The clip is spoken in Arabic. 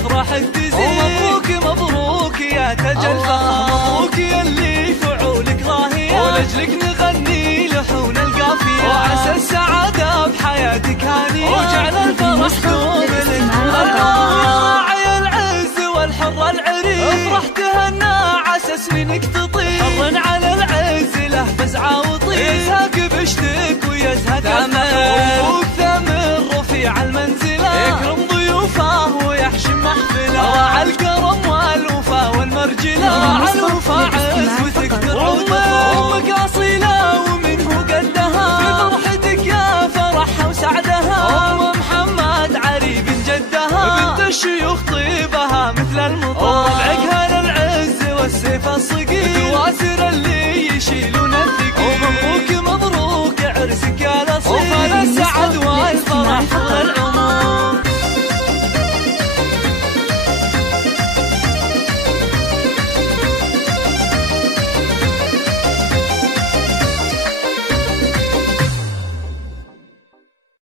افراحك تزيد. ومبروك مبروك يا تاج الفخر، مبروك يلي فعولك ضاهية، ولجلك نغني لحون القافية، وعسى السعادة بحياتك هانية، وجعل الفرح دوم لك الله يا راعي العز والحر العريق، افرح تهنى عسى سنينك تطير، حر على العز له فزعة وطير، يزهق بشتك ويزهق